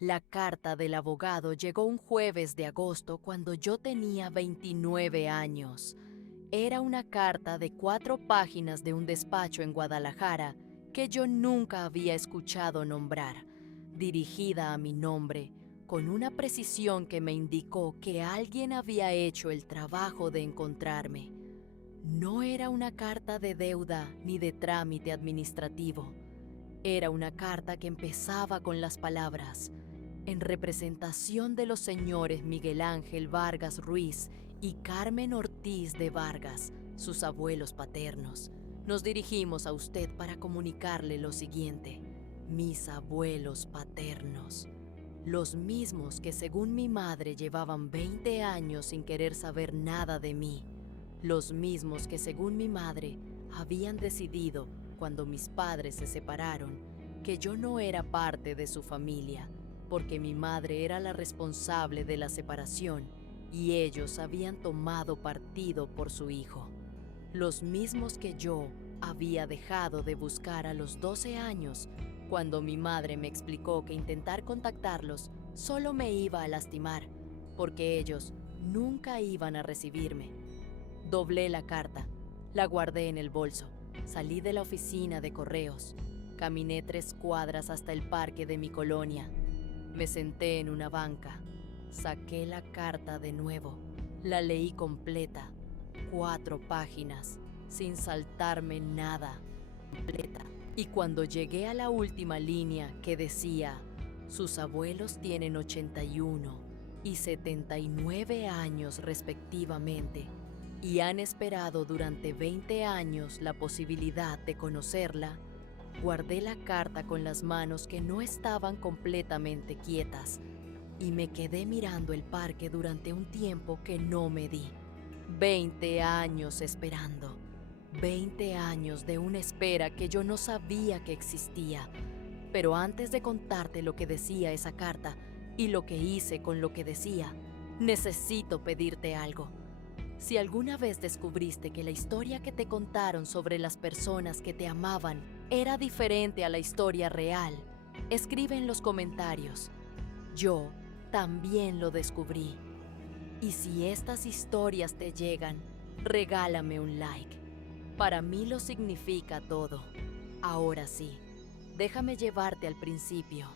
La carta del abogado llegó un jueves de agosto cuando yo tenía 29 años. Era una carta de 4 páginas de un despacho en Guadalajara que yo nunca había escuchado nombrar, dirigida a mi nombre, con una precisión que me indicó que alguien había hecho el trabajo de encontrarme. No era una carta de deuda ni de trámite administrativo. Era una carta que empezaba con las palabras: en representación de los señores Miguel Ángel Vargas Ruiz y Carmen Ortiz de Vargas, sus abuelos paternos, nos dirigimos a usted para comunicarle lo siguiente. Mis abuelos paternos, los mismos que según mi madre llevaban 20 años sin querer saber nada de mí, los mismos que según mi madre habían decidido, cuando mis padres se separaron, que yo no era parte de su familia, porque mi madre era la responsable de la separación y ellos habían tomado partido por su hijo. Los mismos que yo había dejado de buscar a los 12 años, cuando mi madre me explicó que intentar contactarlos solo me iba a lastimar, porque ellos nunca iban a recibirme. Doblé la carta, la guardé en el bolso, salí de la oficina de correos, caminé 3 cuadras hasta el parque de mi colonia. Me senté en una banca, saqué la carta de nuevo, la leí completa, 4 páginas, sin saltarme nada, completa. Y cuando llegué a la última línea que decía, sus abuelos tienen 81 y 79 años respectivamente, y han esperado durante 20 años la posibilidad de conocerla, guardé la carta con las manos que no estaban completamente quietas y me quedé mirando el parque durante un tiempo que no me di. 20 años esperando. 20 años de una espera que yo no sabía que existía. Pero antes de contarte lo que decía esa carta y lo que hice con lo que decía, necesito pedirte algo. Si alguna vez descubriste que la historia que te contaron sobre las personas que te amaban era diferente a la historia real, escribe en los comentarios. Yo también lo descubrí. Y si estas historias te llegan, regálame un like. Para mí lo significa todo. Ahora sí, déjame llevarte al principio.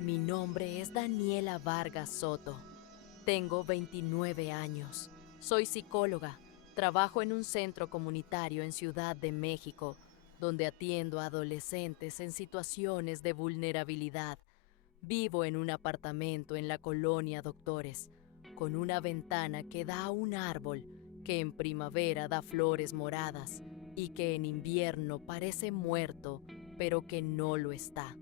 Mi nombre es Daniela Vargas Soto. Tengo 29 años. Soy psicóloga. Trabajo en un centro comunitario en Ciudad de México, donde atiendo a adolescentes en situaciones de vulnerabilidad. Vivo en un apartamento en la colonia Doctores, con una ventana que da a un árbol que en primavera da flores moradas y que en invierno parece muerto, pero que no lo está.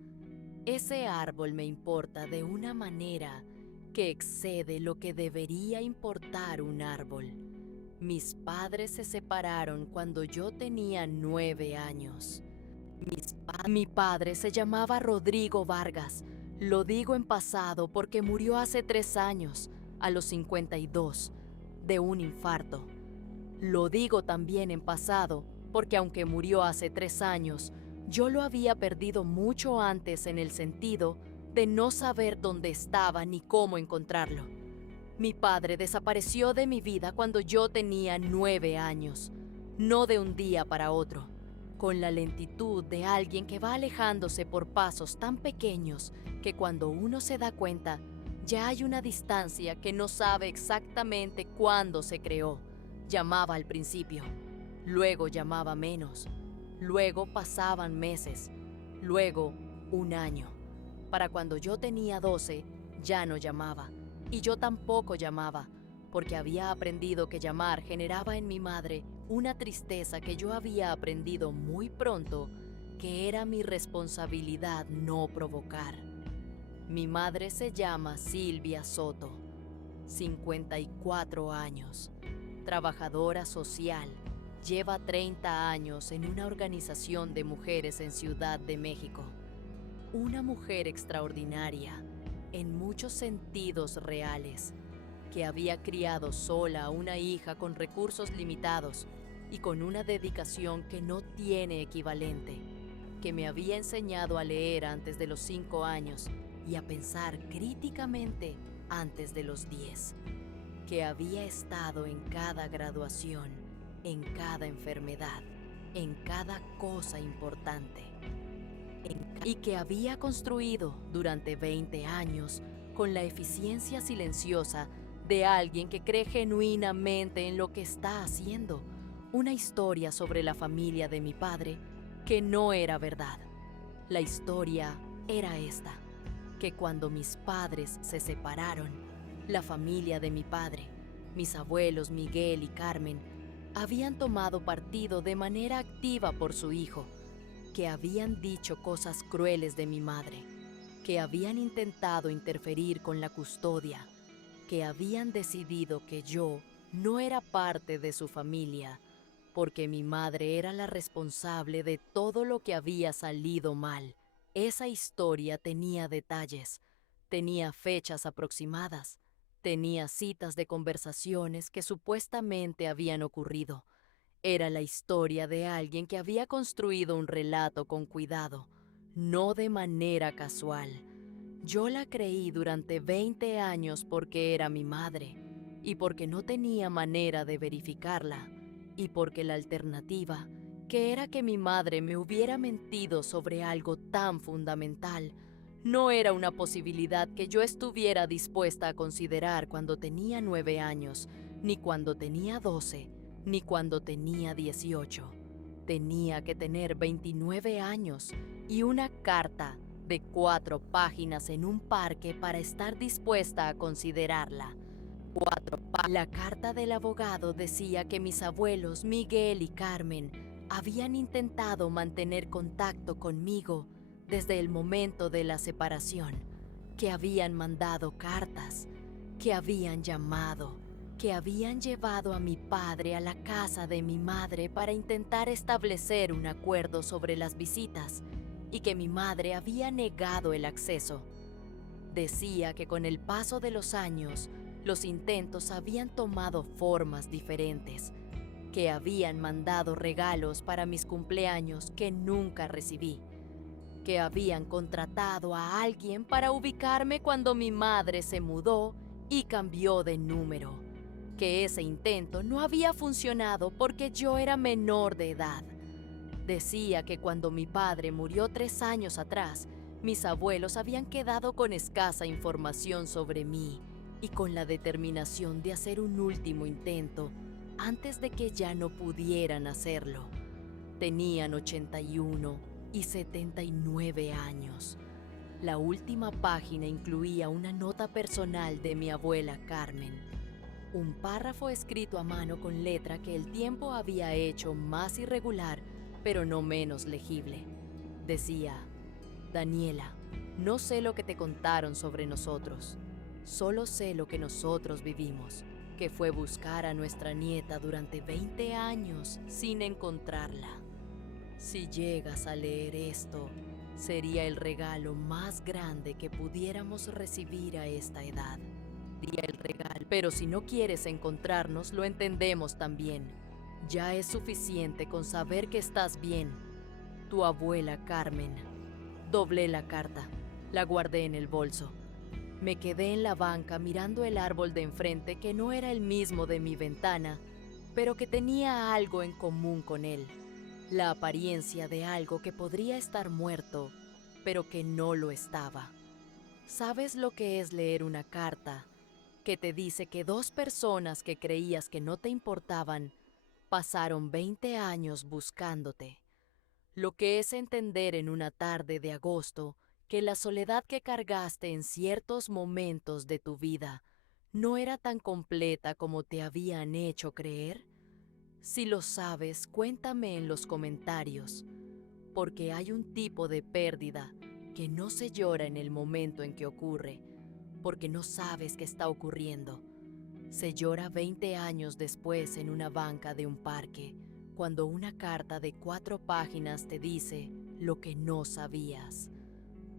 Ese árbol me importa de una manera que excede lo que debería importar un árbol. Mis padres se separaron cuando yo tenía 9 años. Mi padre se llamaba Rodrigo Vargas. Lo digo en pasado porque murió hace 3 años, a los 52, de un infarto. Lo digo también en pasado porque aunque murió hace 3 años, yo lo había perdido mucho antes en el sentido de no saber dónde estaba ni cómo encontrarlo. Mi padre desapareció de mi vida cuando yo tenía 9 años, no de un día para otro, con la lentitud de alguien que va alejándose por pasos tan pequeños que cuando uno se da cuenta, ya hay una distancia que no sabe exactamente cuándo se creó. Llamaba al principio, luego llamaba menos, luego pasaban meses, luego un año. Para cuando yo tenía 12, ya no llamaba, y yo tampoco llamaba, porque había aprendido que llamar generaba en mi madre una tristeza que yo había aprendido muy pronto que era mi responsabilidad no provocar. Mi madre se llama Silvia Soto, 54 años, trabajadora social, lleva 30 años en una organización de mujeres en Ciudad de México. Una mujer extraordinaria, en muchos sentidos reales, que había criado sola a una hija con recursos limitados y con una dedicación que no tiene equivalente, que me había enseñado a leer antes de los 5 años y a pensar críticamente antes de los 10, que había estado en cada graduación, en cada enfermedad, en cada cosa importante, y que había construido durante 20 años con la eficiencia silenciosa de alguien que cree genuinamente en lo que está haciendo, una historia sobre la familia de mi padre que no era verdad. La historia era esta, que cuando mis padres se separaron, la familia de mi padre, mis abuelos Miguel y Carmen, habían tomado partido de manera activa por su hijo, que habían dicho cosas crueles de mi madre, que habían intentado interferir con la custodia, que habían decidido que yo no era parte de su familia, porque mi madre era la responsable de todo lo que había salido mal. Esa historia tenía detalles, tenía fechas aproximadas, tenía citas de conversaciones que supuestamente habían ocurrido. Era la historia de alguien que había construido un relato con cuidado, no de manera casual. Yo la creí durante 20 años porque era mi madre, y porque no tenía manera de verificarla, y porque la alternativa, que era que mi madre me hubiera mentido sobre algo tan fundamental, no era una posibilidad que yo estuviera dispuesta a considerar cuando tenía 9 años, ni cuando tenía 12, ni cuando tenía 18. Tenía que tener 29 años y una carta de 4 páginas en un parque para estar dispuesta a considerarla. La carta del abogado decía que mis abuelos Miguel y Carmen habían intentado mantener contacto conmigo desde el momento de la separación, que habían mandado cartas, que habían llamado, que habían llevado a mi padre a la casa de mi madre para intentar establecer un acuerdo sobre las visitas y que mi madre había negado el acceso. Decía que con el paso de los años, los intentos habían tomado formas diferentes, que habían mandado regalos para mis cumpleaños que nunca recibí, que habían contratado a alguien para ubicarme cuando mi madre se mudó y cambió de número, que ese intento no había funcionado porque yo era menor de edad. Decía que cuando mi padre murió 3 años atrás, mis abuelos habían quedado con escasa información sobre mí y con la determinación de hacer un último intento antes de que ya no pudieran hacerlo. Tenían 81 y 79 años. La última página incluía una nota personal de mi abuela Carmen, un párrafo escrito a mano con letra que el tiempo había hecho más irregular, pero no menos legible. Decía: Daniela, no sé lo que te contaron sobre nosotros, solo sé lo que nosotros vivimos, que fue buscar a nuestra nieta durante 20 años sin encontrarla. Si llegas a leer esto, sería el regalo más grande que pudiéramos recibir a esta edad. Pero si no quieres encontrarnos, lo entendemos también. Ya es suficiente con saber que estás bien. Tu abuela Carmen. Doblé la carta, la guardé en el bolso. Me quedé en la banca mirando el árbol de enfrente que no era el mismo de mi ventana, pero que tenía algo en común con él. La apariencia de algo que podría estar muerto, pero que no lo estaba. ¿Sabes lo que es leer una carta que te dice que 2 personas que creías que no te importaban pasaron 20 años buscándote? Lo que es entender en una tarde de agosto que la soledad que cargaste en ciertos momentos de tu vida no era tan completa como te habían hecho creer. Si lo sabes, cuéntame en los comentarios, porque hay un tipo de pérdida que no se llora en el momento en que ocurre, porque no sabes qué está ocurriendo. Se llora 20 años después en una banca de un parque, cuando una carta de 4 páginas te dice lo que no sabías.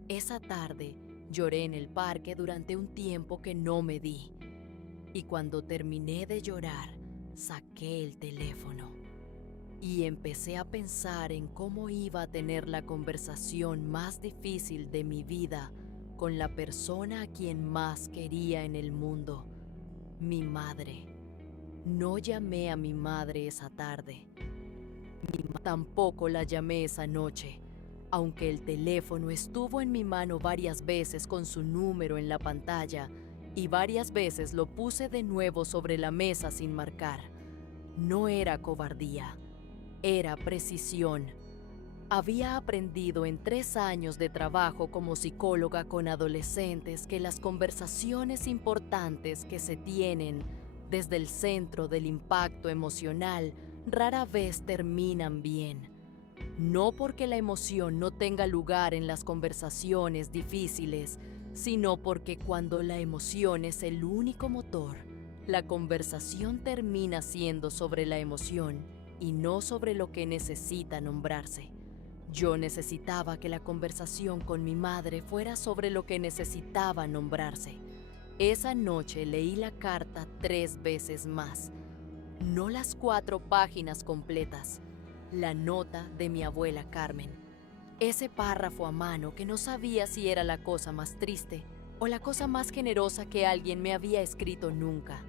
Esa tarde lloré en el parque durante un tiempo que no me di. Y cuando terminé de llorar, saqué el teléfono y empecé a pensar en cómo iba a tener la conversación más difícil de mi vida con la persona a quien más quería en el mundo, mi madre. No llamé a mi madre esa tarde. Tampoco la llamé esa noche, aunque el teléfono estuvo en mi mano varias veces con su número en la pantalla y varias veces lo puse de nuevo sobre la mesa sin marcar. No era cobardía, era precisión. Había aprendido en 3 años de trabajo como psicóloga con adolescentes que las conversaciones importantes que se tienen desde el centro del impacto emocional rara vez terminan bien. No porque la emoción no tenga lugar en las conversaciones difíciles, sino porque cuando la emoción es el único motor, la conversación termina siendo sobre la emoción y no sobre lo que necesita nombrarse. Yo necesitaba que la conversación con mi madre fuera sobre lo que necesitaba nombrarse. Esa noche leí la carta 3 veces más. No las 4 páginas completas. La nota de mi abuela Carmen. Ese párrafo a mano que no sabía si era la cosa más triste o la cosa más generosa que alguien me había escrito nunca.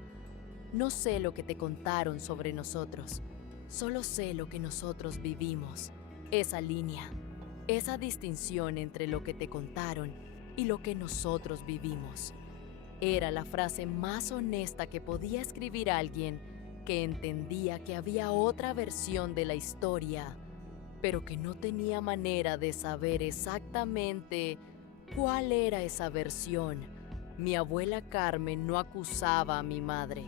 No sé lo que te contaron sobre nosotros. Solo sé lo que nosotros vivimos. Esa línea, esa distinción entre lo que te contaron y lo que nosotros vivimos. Era la frase más honesta que podía escribir alguien que entendía que había otra versión de la historia, pero que no tenía manera de saber exactamente cuál era esa versión. Mi abuela Carmen no acusaba a mi madre,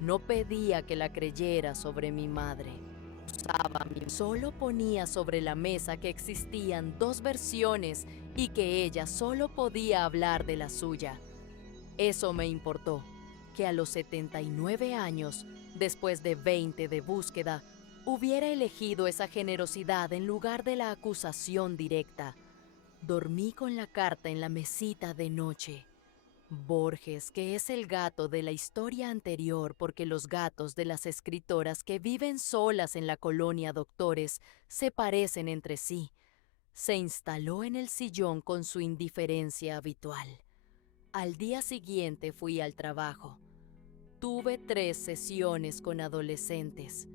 no pedía que la creyera sobre mi madre. Solo ponía sobre la mesa que existían 2 versiones y que ella solo podía hablar de la suya. Eso me importó, que a los 79 años, después de 20 de búsqueda, hubiera elegido esa generosidad en lugar de la acusación directa. Dormí con la carta en la mesita de noche. Borges, que es el gato de la historia anterior porque los gatos de las escritoras que viven solas en la colonia Doctores se parecen entre sí, se instaló en el sillón con su indiferencia habitual. Al día siguiente fui al trabajo. Tuve 3 sesiones con adolescentes.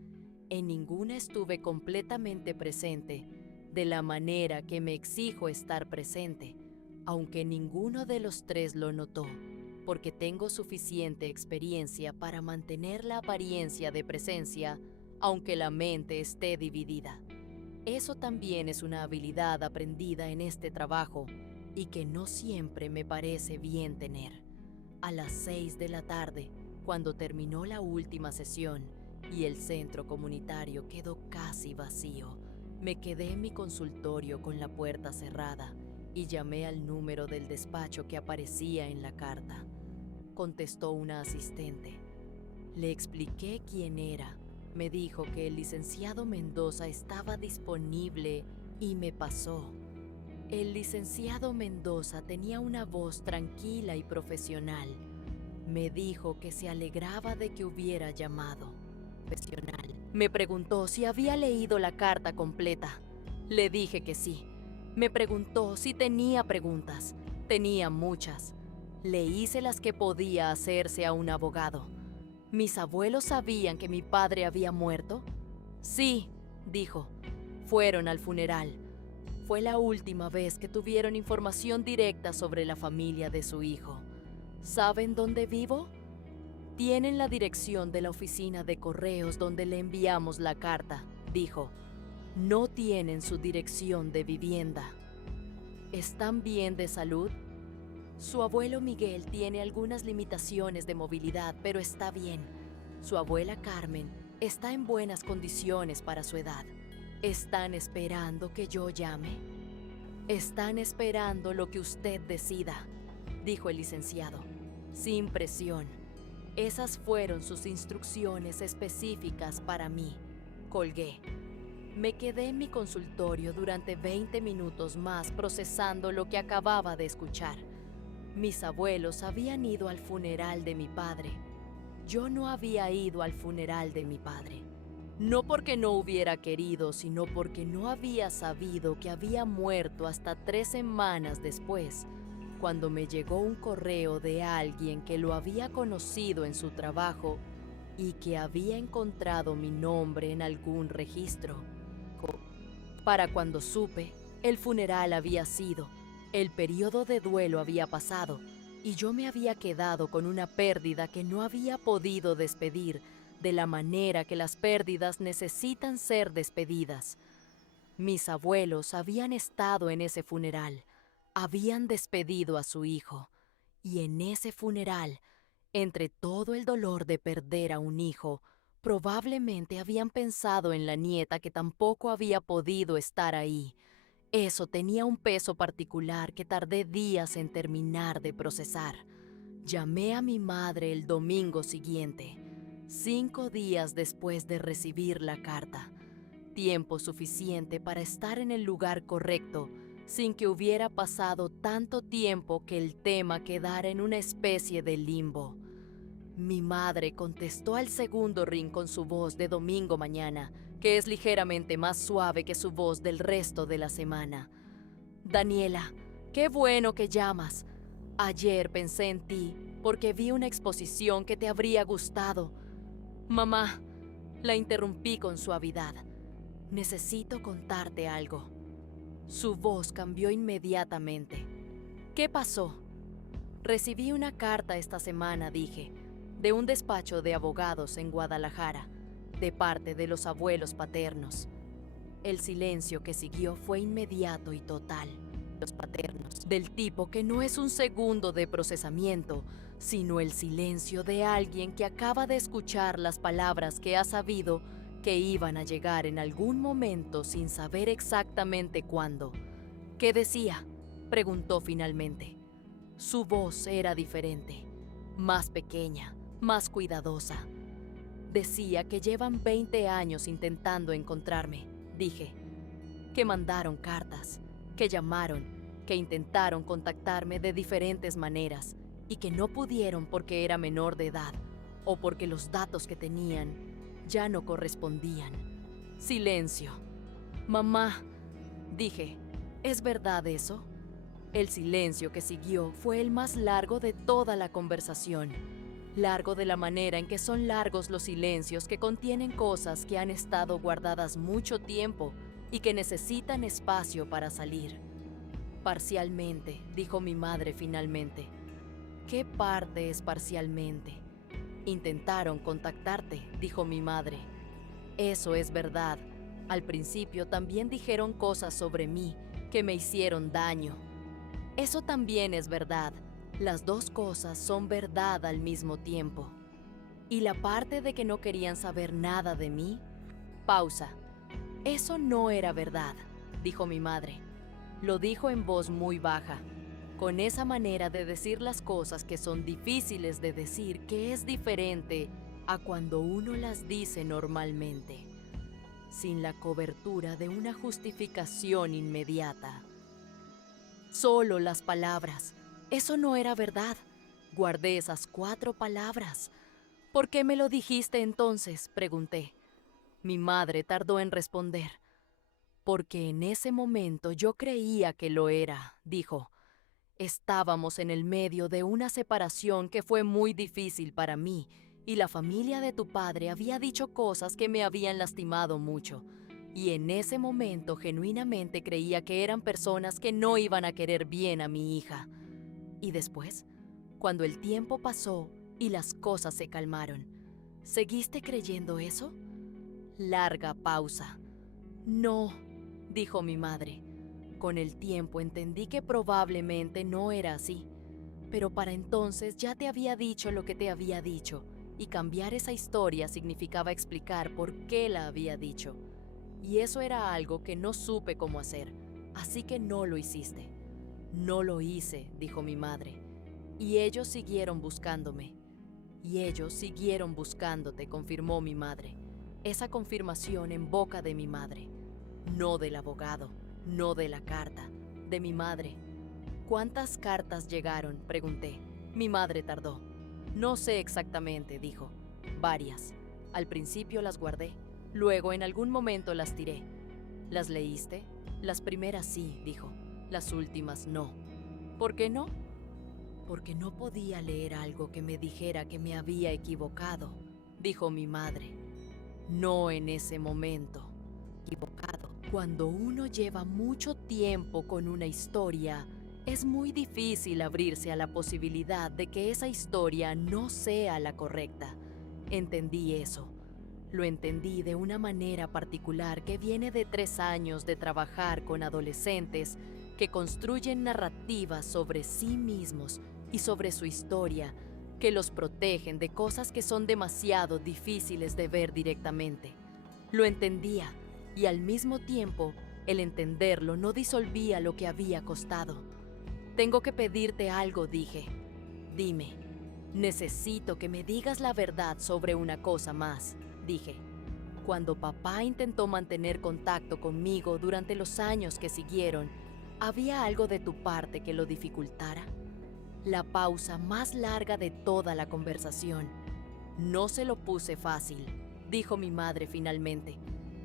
En ninguna estuve completamente presente, de la manera que me exijo estar presente, aunque ninguno de los 3 lo notó, porque tengo suficiente experiencia para mantener la apariencia de presencia, aunque la mente esté dividida. Eso también es una habilidad aprendida en este trabajo y que no siempre me parece bien tener. A las 6 de la tarde, cuando terminó la última sesión y el centro comunitario quedó casi vacío, me quedé en mi consultorio con la puerta cerrada y llamé al número del despacho que aparecía en la carta. Contestó una asistente. Le expliqué quién era. Me dijo que el licenciado Mendoza estaba disponible y me pasó. El licenciado Mendoza tenía una voz tranquila y profesional. Me dijo que se alegraba de que hubiera llamado. Me preguntó si había leído la carta completa. Le dije que sí. Me preguntó si tenía preguntas. Tenía muchas. Le hice las que podía hacerse a un abogado. ¿Mis abuelos sabían que mi padre había muerto? Sí, dijo. Fueron al funeral. Fue la última vez que tuvieron información directa sobre la familia de su hijo. ¿Saben dónde vivo? Tienen la dirección de la oficina de correos donde le enviamos la carta, dijo. No tienen su dirección de vivienda. ¿Están bien de salud? Su abuelo Miguel tiene algunas limitaciones de movilidad, pero está bien. Su abuela Carmen está en buenas condiciones para su edad. ¿Están esperando que yo llame? Están esperando lo que usted decida, dijo el licenciado, sin presión. Esas fueron sus instrucciones específicas para mí. Colgué. Me quedé en mi consultorio durante 20 minutos más procesando lo que acababa de escuchar. Mis abuelos habían ido al funeral de mi padre. Yo no había ido al funeral de mi padre. No porque no hubiera querido, sino porque no había sabido que había muerto hasta 3 semanas después, cuando me llegó un correo de alguien que lo había conocido en su trabajo y que había encontrado mi nombre en algún registro. Para cuando supe, el funeral había sido, el periodo de duelo había pasado y yo me había quedado con una pérdida que no había podido despedir de la manera que las pérdidas necesitan ser despedidas. Mis abuelos habían estado en ese funeral, habían despedido a su hijo, y en ese funeral, entre todo el dolor de perder a un hijo, probablemente habían pensado en la nieta que tampoco había podido estar ahí. Eso tenía un peso particular que tardé días en terminar de procesar. Llamé a mi madre el domingo siguiente, 5 días después de recibir la carta. Tiempo suficiente para estar en el lugar correcto, sin que hubiera pasado tanto tiempo que el tema quedara en una especie de limbo. Mi madre contestó al segundo ring con su voz de domingo mañana, que es ligeramente más suave que su voz del resto de la semana. Daniela, qué bueno que llamas. Ayer pensé en ti porque vi una exposición que te habría gustado. Mamá, la interrumpí con suavidad. Necesito contarte algo. Su voz cambió inmediatamente. ¿Qué pasó? Recibí una carta esta semana, dije, de un despacho de abogados en Guadalajara, de parte de los abuelos paternos. El silencio que siguió fue inmediato y total. Los paternos, del tipo que no es un segundo de procesamiento, sino el silencio de alguien que acaba de escuchar las palabras que ha sabido que iban a llegar en algún momento sin saber exactamente cuándo. ¿Qué decía?, preguntó finalmente. Su voz era diferente, más pequeña, más cuidadosa. Decía que llevan 20 años intentando encontrarme, dije. Que mandaron cartas, que llamaron, que intentaron contactarme de diferentes maneras y que no pudieron porque era menor de edad o porque los datos que tenían ya no correspondían. Silencio. Mamá, dije, ¿es verdad eso? El silencio que siguió fue el más largo de toda la conversación. Largo de la manera en que son largos los silencios que contienen cosas que han estado guardadas mucho tiempo y que necesitan espacio para salir. Parcialmente, dijo mi madre finalmente. ¿Qué parte es parcialmente? Intentaron contactarte, dijo mi madre. Eso es verdad. Al principio también dijeron cosas sobre mí que me hicieron daño. Eso también es verdad. Las dos cosas son verdad al mismo tiempo. ¿Y la parte de que no querían saber nada de mí? Pausa. Eso no era verdad, dijo mi madre. Lo dijo en voz muy baja, con esa manera de decir las cosas que son difíciles de decir, que es diferente a cuando uno las dice normalmente, sin la cobertura de una justificación inmediata. Solo las palabras. Eso no era verdad. Guardé esas 4 palabras. ¿Por qué me lo dijiste entonces?, pregunté. Mi madre tardó en responder. Porque en ese momento yo creía que lo era, dijo. Estábamos en el medio de una separación que fue muy difícil para mí, y la familia de tu padre había dicho cosas que me habían lastimado mucho. Y en ese momento genuinamente creía que eran personas que no iban a querer bien a mi hija. Y después, cuando el tiempo pasó y las cosas se calmaron, ¿seguiste creyendo eso? Larga pausa. No, dijo mi madre. Con el tiempo entendí que probablemente no era así, pero para entonces ya te había dicho lo que te había dicho, y cambiar esa historia significaba explicar por qué la había dicho. Y eso era algo que no supe cómo hacer, así que no lo hiciste. No lo hice, dijo mi madre. Y ellos siguieron buscándome. Y ellos siguieron buscándote, confirmó mi madre. Esa confirmación en boca de mi madre. No del abogado, no de la carta, de mi madre. ¿Cuántas cartas llegaron?, pregunté. Mi madre tardó. No sé exactamente, dijo. Varias. Al principio las guardé. Luego en algún momento las tiré. ¿Las leíste? Las primeras sí, dijo. Las últimas no. ¿Por qué no? porque no podía leer algo que me dijera que me había equivocado, dijo mi madre. No en ese momento. Equivocado. Cuando uno lleva mucho tiempo con una historia, es muy difícil abrirse a la posibilidad de que esa historia no sea la correcta. Entendí eso. Lo entendí de una manera particular que viene de 3 años de trabajar con adolescentes que construyen narrativas sobre sí mismos y sobre su historia, que los protegen de cosas que son demasiado difíciles de ver directamente. Lo entendía, y al mismo tiempo, el entenderlo no disolvía lo que había costado. Tengo que pedirte algo, dije. Dime. Necesito que me digas la verdad sobre una cosa más, dije. Cuando papá intentó mantener contacto conmigo durante los años que siguieron, ¿había algo de tu parte que lo dificultara? La pausa más larga de toda la conversación. No se lo puse fácil, dijo mi madre finalmente.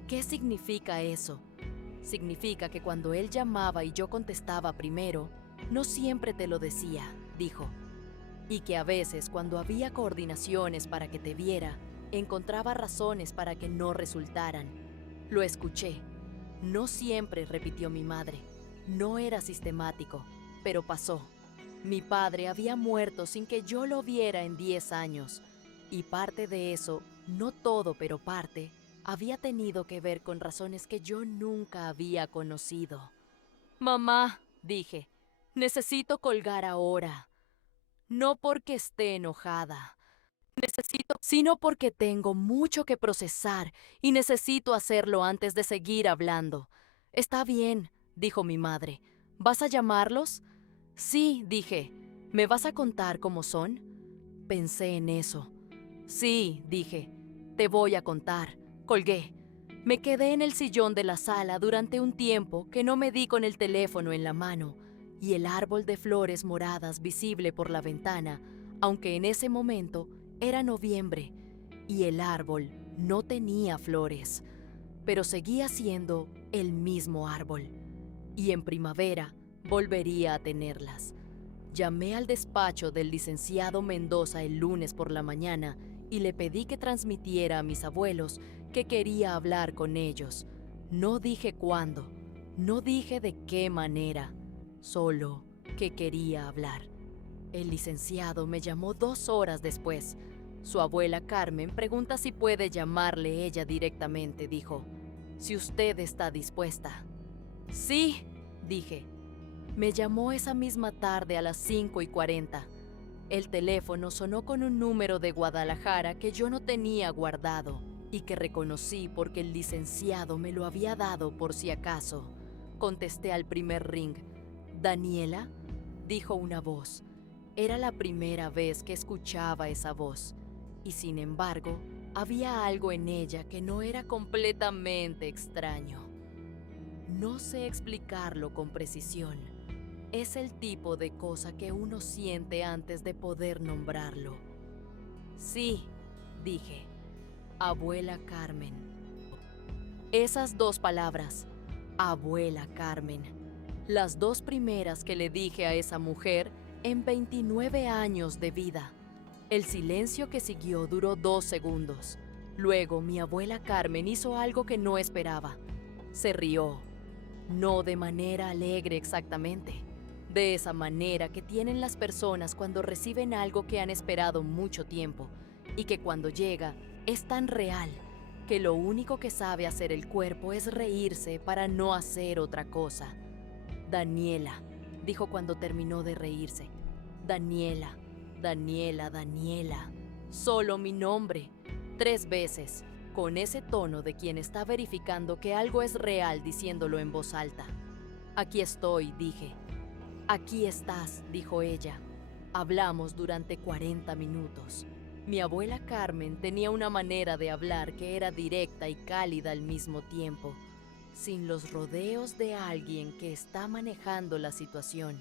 ¿Qué significa eso? Significa que cuando él llamaba y yo contestaba primero, no siempre te lo decía, dijo. Y que a veces cuando había coordinaciones para que te viera, encontraba razones para que no resultaran. Lo escuché. No siempre, repitió mi madre. No era sistemático, pero pasó. Mi padre había muerto sin que yo lo viera en 10 años, y parte de eso, no todo pero parte, había tenido que ver con razones que yo nunca había conocido. Mamá, dije, necesito colgar ahora. No porque esté enojada, sino porque tengo mucho que procesar y necesito hacerlo antes de seguir hablando. Está bien, dijo mi madre. ¿Vas a llamarlos? Sí, dije. ¿Me vas a contar cómo son? Pensé en eso. Sí, dije. Te voy a contar. Colgué. Me quedé en el sillón de la sala durante un tiempo que no me di con el teléfono en la mano y el árbol de flores moradas visible por la ventana, aunque en ese momento era noviembre y el árbol no tenía flores, pero seguía siendo el mismo árbol y en primavera volvería a tenerlas. Llamé al despacho del licenciado Mendoza el lunes por la mañana y le pedí que transmitiera a mis abuelos que quería hablar con ellos. No dije cuándo, no dije de qué manera, solo que quería hablar. El licenciado me llamó 2 horas después. Su abuela Carmen pregunta si puede llamarle ella directamente, dijo. Si usted está dispuesta. Sí, dije. Me llamó esa misma tarde a las 5:40. El teléfono sonó con un número de Guadalajara que yo no tenía guardado y que reconocí porque el licenciado me lo había dado por si acaso. Contesté al primer ring. ¿Daniela?, dijo una voz. Era la primera vez que escuchaba esa voz, y sin embargo, había algo en ella que no era completamente extraño. No sé explicarlo con precisión. Es el tipo de cosa que uno siente antes de poder nombrarlo. Sí, dije. Abuela Carmen. Esas 2 palabras, abuela Carmen, las 2 primeras que le dije a esa mujer en 29 años de vida. El silencio que siguió duró 2 segundos. Luego mi abuela Carmen hizo algo que no esperaba. Se rió. No de manera alegre exactamente. De esa manera que tienen las personas cuando reciben algo que han esperado mucho tiempo y que cuando llega es tan real que lo único que sabe hacer el cuerpo es reírse para no hacer otra cosa. Daniela, dijo cuando terminó de reírse. Daniela, Daniela, Daniela. Solo mi nombre. 3 veces, con ese tono de quien está verificando que algo es real diciéndolo en voz alta. Aquí estoy, dije. Aquí estás, dijo ella. Hablamos durante 40 minutos. Mi abuela Carmen tenía una manera de hablar que era directa y cálida al mismo tiempo, sin los rodeos de alguien que está manejando la situación,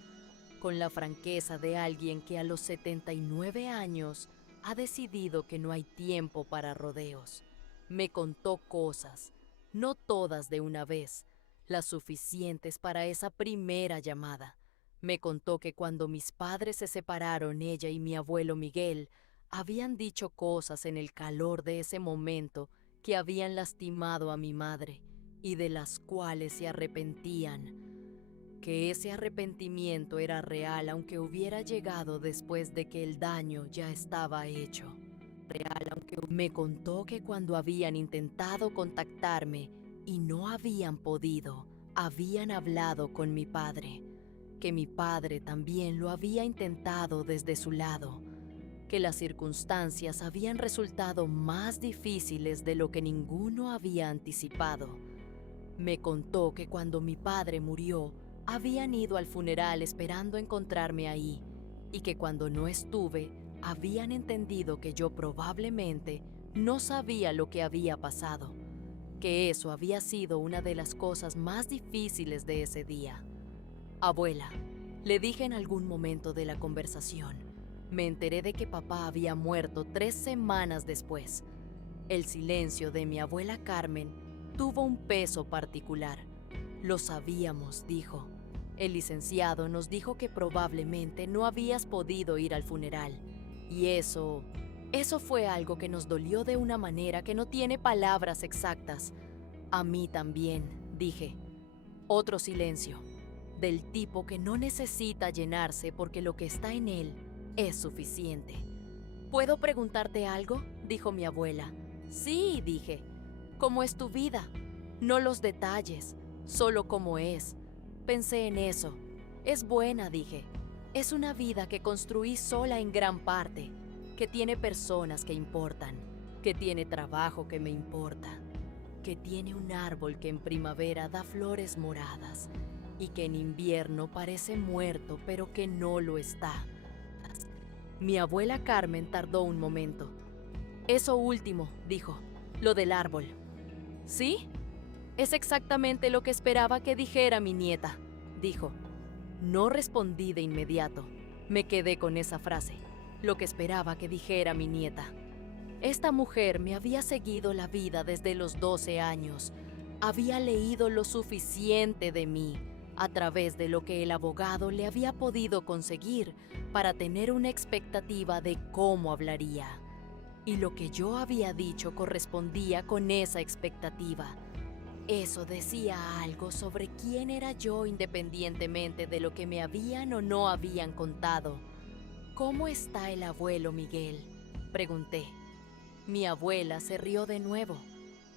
con la franqueza de alguien que a los 79 años ha decidido que no hay tiempo para rodeos. Me contó cosas, no todas de una vez, las suficientes para esa primera llamada, Me contó que cuando mis padres se separaron, ella y mi abuelo Miguel habían dicho cosas en el calor de ese momento que habían lastimado a mi madre y de las cuales se arrepentían. Que ese arrepentimiento era real aunque hubiera llegado después de que el daño ya estaba hecho. Me contó que cuando habían intentado contactarme y no habían podido, habían hablado con mi padre, que mi padre también lo había intentado desde su lado, que las circunstancias habían resultado más difíciles de lo que ninguno había anticipado. Me contó que cuando mi padre murió, habían ido al funeral esperando encontrarme ahí, y que cuando no estuve, habían entendido que yo probablemente no sabía lo que había pasado, que eso había sido una de las cosas más difíciles de ese día. Abuela, le dije en algún momento de la conversación, me enteré de que papá había muerto 3 semanas después. El silencio de mi abuela Carmen tuvo un peso particular. Lo sabíamos, dijo. El licenciado nos dijo que probablemente no habías podido ir al funeral. Y eso fue algo que nos dolió de una manera que no tiene palabras exactas. A mí también, dije. Otro silencio, del tipo que no necesita llenarse porque lo que está en él es suficiente. ¿Puedo preguntarte algo?, dijo mi abuela. Sí, dije. ¿Cómo es tu vida? No los detalles, solo cómo es. Pensé en eso. Es buena, dije. Es una vida que construí sola en gran parte, que tiene personas que importan, que tiene trabajo que me importa, que tiene un árbol que en primavera da flores moradas y que en invierno parece muerto pero que no lo está. Mi abuela Carmen tardó un momento. Eso último, dijo, lo del árbol. ¿Sí? Es exactamente lo que esperaba que dijera mi nieta, dijo. No respondí de inmediato. Me quedé con esa frase, lo que esperaba que dijera mi nieta. Esta mujer me había seguido la vida desde los 12 años. Había leído lo suficiente de mí a través de lo que el abogado le había podido conseguir para tener una expectativa de cómo hablaría. Y lo que yo había dicho correspondía con esa expectativa. Eso decía algo sobre quién era yo independientemente de lo que me habían o no habían contado. ¿Cómo está el abuelo Miguel?, pregunté. Mi abuela se rió de nuevo,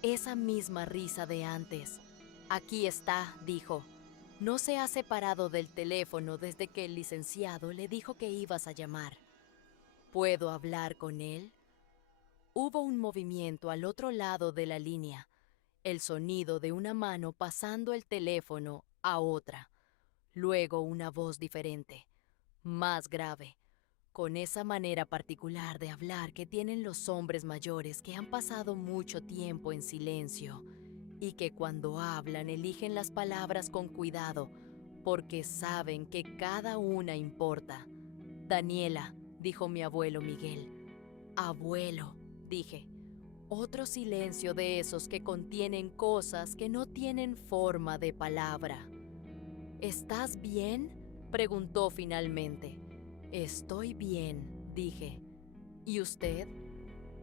esa misma risa de antes. Aquí está, dijo. No se ha separado del teléfono desde que el licenciado le dijo que ibas a llamar. ¿Puedo hablar con él? Hubo un movimiento al otro lado de la línea, el sonido de una mano pasando el teléfono a otra. Luego una voz diferente, más grave, con esa manera particular de hablar que tienen los hombres mayores que han pasado mucho tiempo en silencio y que cuando hablan eligen las palabras con cuidado porque saben que cada una importa. Daniela, dijo mi abuelo Miguel. Abuelo, dije. Otro silencio de esos que contienen cosas que no tienen forma de palabra. ¿Estás bien?, preguntó finalmente. Estoy bien, dije. ¿Y usted?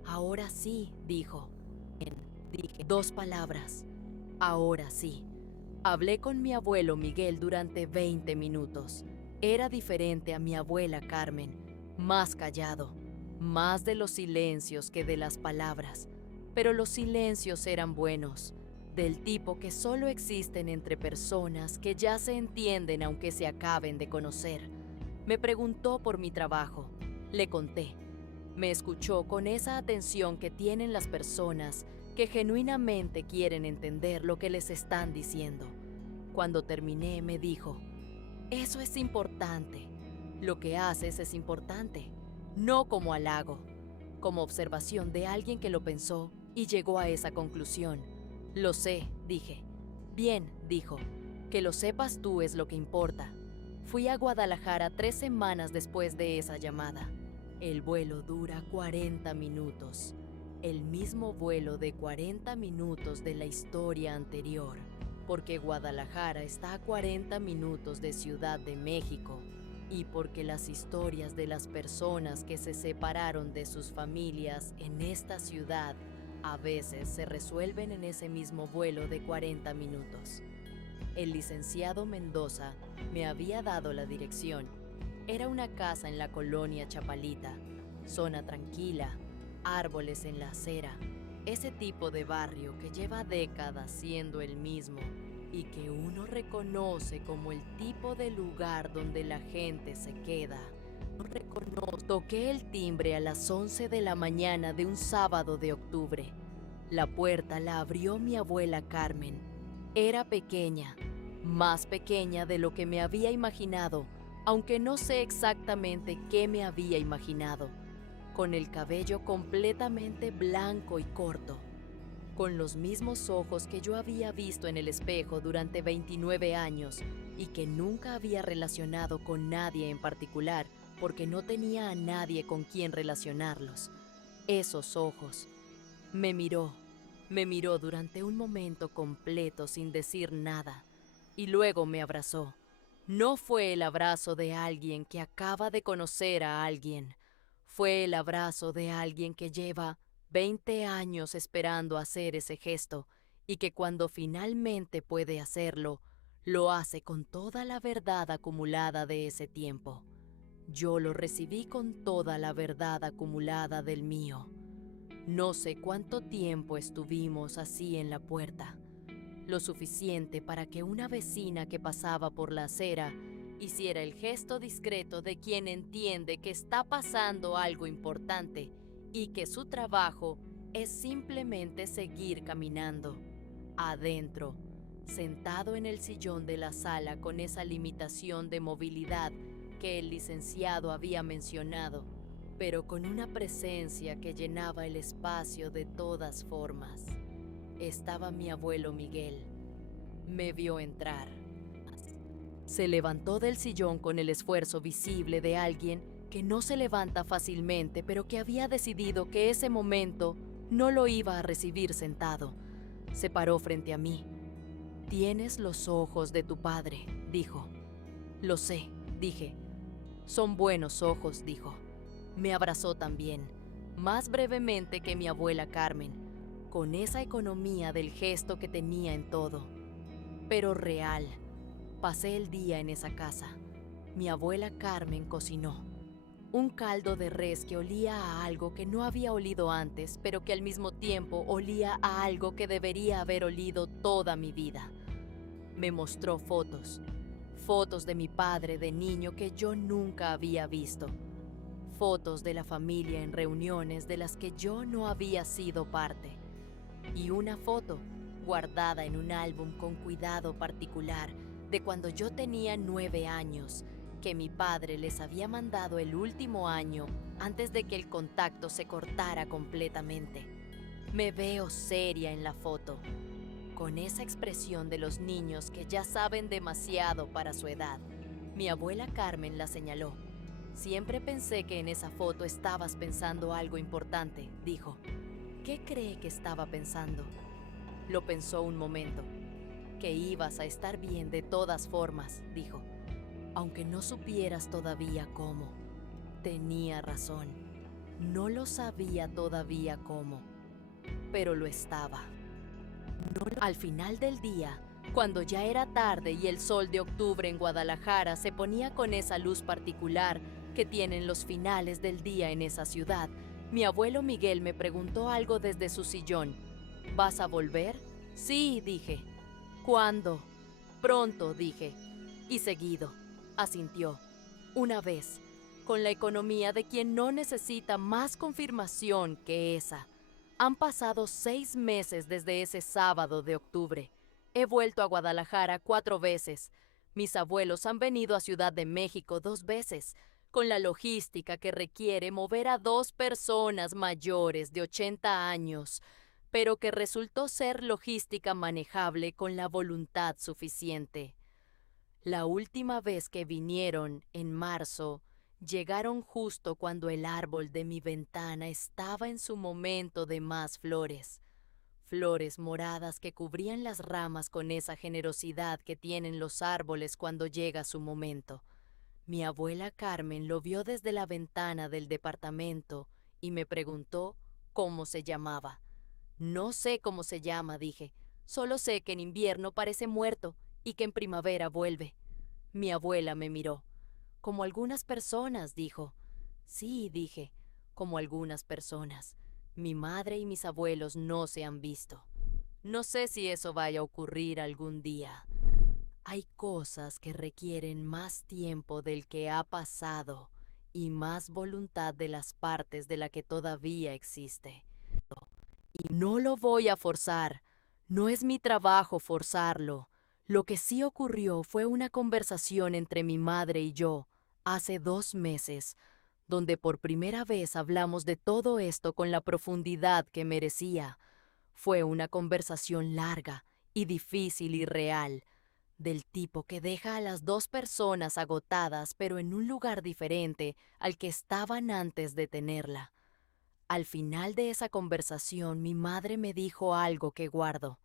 Ahora sí, dijo. Bien, dije. 2 palabras. Ahora sí. Hablé con mi abuelo Miguel durante 20 minutos. Era diferente a mi abuela Carmen, más callado, más de los silencios que de las palabras. Pero los silencios eran buenos, del tipo que solo existen entre personas que ya se entienden aunque se acaben de conocer. Me preguntó por mi trabajo. Le conté. Me escuchó con esa atención que tienen las personas que genuinamente quieren entender lo que les están diciendo. Cuando terminé, me dijo, eso es importante. Lo que haces es importante, no como halago, como observación de alguien que lo pensó y llegó a esa conclusión. Lo sé, dije. Bien, dijo, que lo sepas tú es lo que importa. Fui a Guadalajara 3 semanas después de esa llamada. El vuelo dura 40 minutos. El mismo vuelo de 40 minutos de la historia anterior. porque Guadalajara está a 40 minutos de Ciudad de México y porque las historias de las personas que se separaron de sus familias en esta ciudad a veces se resuelven en ese mismo vuelo de 40 minutos. El licenciado Mendoza me había dado la dirección. Era una casa en la colonia Chapalita, zona tranquila, árboles en la acera, ese tipo de barrio que lleva décadas siendo el mismo y que uno reconoce como el tipo de lugar donde la gente se queda. Toqué el timbre a las 11 de la mañana de un sábado de octubre. La puerta la abrió mi abuela Carmen. Era pequeña, más pequeña de lo que me había imaginado, aunque no sé exactamente qué me había imaginado, con el cabello completamente blanco y corto, con los mismos ojos que yo había visto en el espejo durante 29 años y que nunca había relacionado con nadie en particular porque no tenía a nadie con quien relacionarlos. Esos ojos. Me miró durante un momento completo sin decir nada y luego me abrazó. No fue el abrazo de alguien que acaba de conocer a alguien. Fue el abrazo de alguien que lleva 20 años esperando hacer ese gesto y que cuando finalmente puede hacerlo, lo hace con toda la verdad acumulada de ese tiempo. Yo lo recibí con toda la verdad acumulada del mío. No sé cuánto tiempo estuvimos así en la puerta. Lo suficiente para que una vecina que pasaba por la acera hiciera el gesto discreto de quien entiende que está pasando algo importante y que su trabajo es simplemente seguir caminando. Adentro, sentado en el sillón de la sala con esa limitación de movilidad que el licenciado había mencionado, pero con una presencia que llenaba el espacio de todas formas, estaba mi abuelo Miguel. Me vio entrar. Se levantó del sillón con el esfuerzo visible de alguien que no se levanta fácilmente, pero que había decidido que ese momento no lo iba a recibir sentado. Se paró frente a mí. «Tienes los ojos de tu padre», dijo. «Lo sé», dije. «Son buenos ojos», dijo. Me abrazó también, más brevemente que mi abuela Carmen, con esa economía del gesto que tenía en todo, pero real. Pasé el día en esa casa. Mi abuela Carmen cocinó un caldo de res que olía a algo que no había olido antes, pero que al mismo tiempo olía a algo que debería haber olido toda mi vida. Me mostró fotos de mi padre de niño que yo nunca había visto, fotos de la familia en reuniones de las que yo no había sido parte, y una foto guardada en un álbum con cuidado particular de cuando yo tenía 9 años, que mi padre les había mandado el último año antes de que el contacto se cortara completamente. Me veo seria en la foto, con esa expresión de los niños que ya saben demasiado para su edad. Mi abuela Carmen la señaló. «Siempre pensé que en esa foto estabas pensando algo importante», dijo. «¿Qué cree que estaba pensando?» Lo pensó un momento. «Que ibas a estar bien de todas formas», dijo. «Aunque no supieras todavía cómo». Tenía razón. No lo sabía todavía cómo, pero lo estaba. Al final del día, cuando ya era tarde y el sol de octubre en Guadalajara se ponía con esa luz particular que tienen los finales del día en esa ciudad, mi abuelo Miguel me preguntó algo desde su sillón. «¿Vas a volver?» «Sí», dije. «¿Cuándo?» «Pronto», dije. «Y seguido», asintió. «Una vez, con la economía de quien no necesita más confirmación que esa». Han pasado 6 meses desde ese sábado de octubre. He vuelto a Guadalajara 4 veces. Mis abuelos han venido a Ciudad de México 2 veces, con la logística que requiere mover a 2 personas mayores de 80 años, pero que resultó ser logística manejable con la voluntad suficiente. La última vez que vinieron, en marzo, llegaron justo cuando el árbol de mi ventana estaba en su momento de más flores. flores moradas que cubrían las ramas con esa generosidad que tienen los árboles cuando llega su momento. Mi abuela Carmen lo vio desde la ventana del departamento y me preguntó cómo se llamaba. No sé cómo se llama, dije. Solo sé que en invierno parece muerto y que en primavera vuelve. Mi abuela me miró. Como algunas personas, dijo. Sí, dije, como algunas personas. Mi madre y mis abuelos no se han visto. No sé si eso vaya a ocurrir algún día. Hay cosas que requieren más tiempo del que ha pasado y más voluntad de las partes de la que todavía existe. Y no lo voy a forzar. No es mi trabajo forzarlo. Lo que sí ocurrió fue una conversación entre mi madre y yo, hace 2 meses, donde por primera vez hablamos de todo esto con la profundidad que merecía. Fue una conversación larga y difícil y real, del tipo que deja a las dos personas agotadas pero en un lugar diferente al que estaban antes de tenerla. Al final de esa conversación, mi madre me dijo algo que guardo.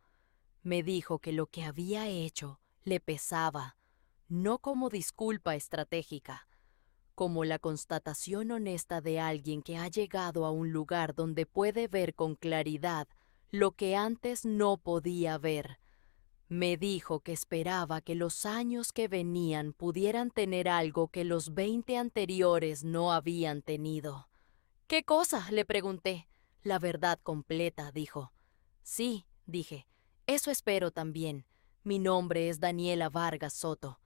Me dijo que lo que había hecho le pesaba, no como disculpa estratégica, como la constatación honesta de alguien que ha llegado a un lugar donde puede ver con claridad lo que antes no podía ver. Me dijo que esperaba que los años que venían pudieran tener algo que los 20 anteriores no habían tenido. ¿Qué cosa?, le pregunté. La verdad completa, dijo. Sí, dije. Eso espero también. Mi nombre es Daniela Vargas Soto.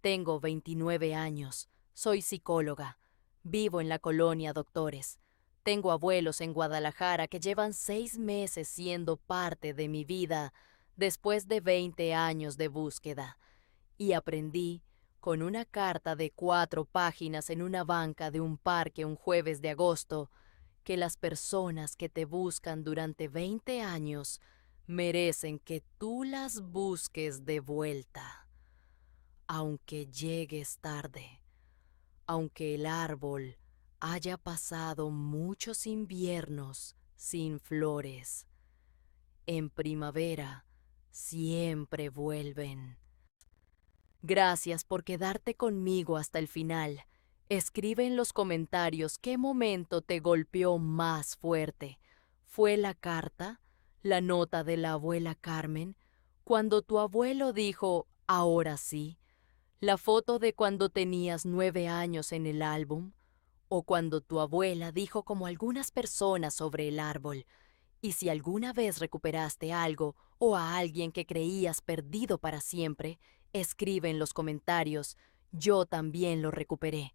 Tengo 29 años. Soy psicóloga. Vivo en la colonia Doctores. Tengo abuelos en Guadalajara que llevan 6 meses siendo parte de mi vida después de 20 años de búsqueda. Y aprendí, con una carta de 4 páginas en una banca de un parque un jueves de agosto, que las personas que te buscan durante 20 años merecen que tú las busques de vuelta, aunque llegues tarde, aunque el árbol haya pasado muchos inviernos sin flores. En primavera siempre vuelven. Gracias por quedarte conmigo hasta el final. Escribe en los comentarios qué momento te golpeó más fuerte. ¿Fue la carta? ¿La nota de la abuela Carmen? ¿Cuando tu abuelo dijo, ahora sí? ¿La foto de cuando tenías 9 años en el álbum? ¿O cuando tu abuela dijo como algunas personas sobre el árbol? Y si alguna vez recuperaste algo o a alguien que creías perdido para siempre, escribe en los comentarios, yo también lo recuperé.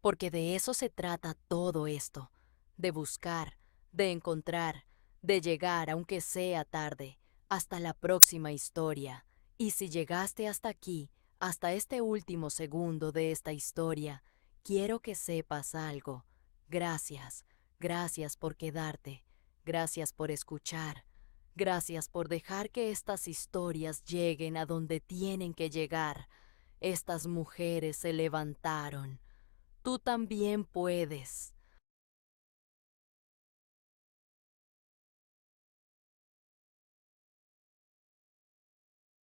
Porque de eso se trata todo esto, de buscar, de encontrar, de llegar aunque sea tarde, hasta la próxima historia. Y si llegaste hasta aquí, hasta este último segundo de esta historia, quiero que sepas algo. Gracias, gracias por quedarte. Gracias por escuchar. Gracias por dejar que estas historias lleguen a donde tienen que llegar. Estas mujeres se levantaron. Tú también puedes.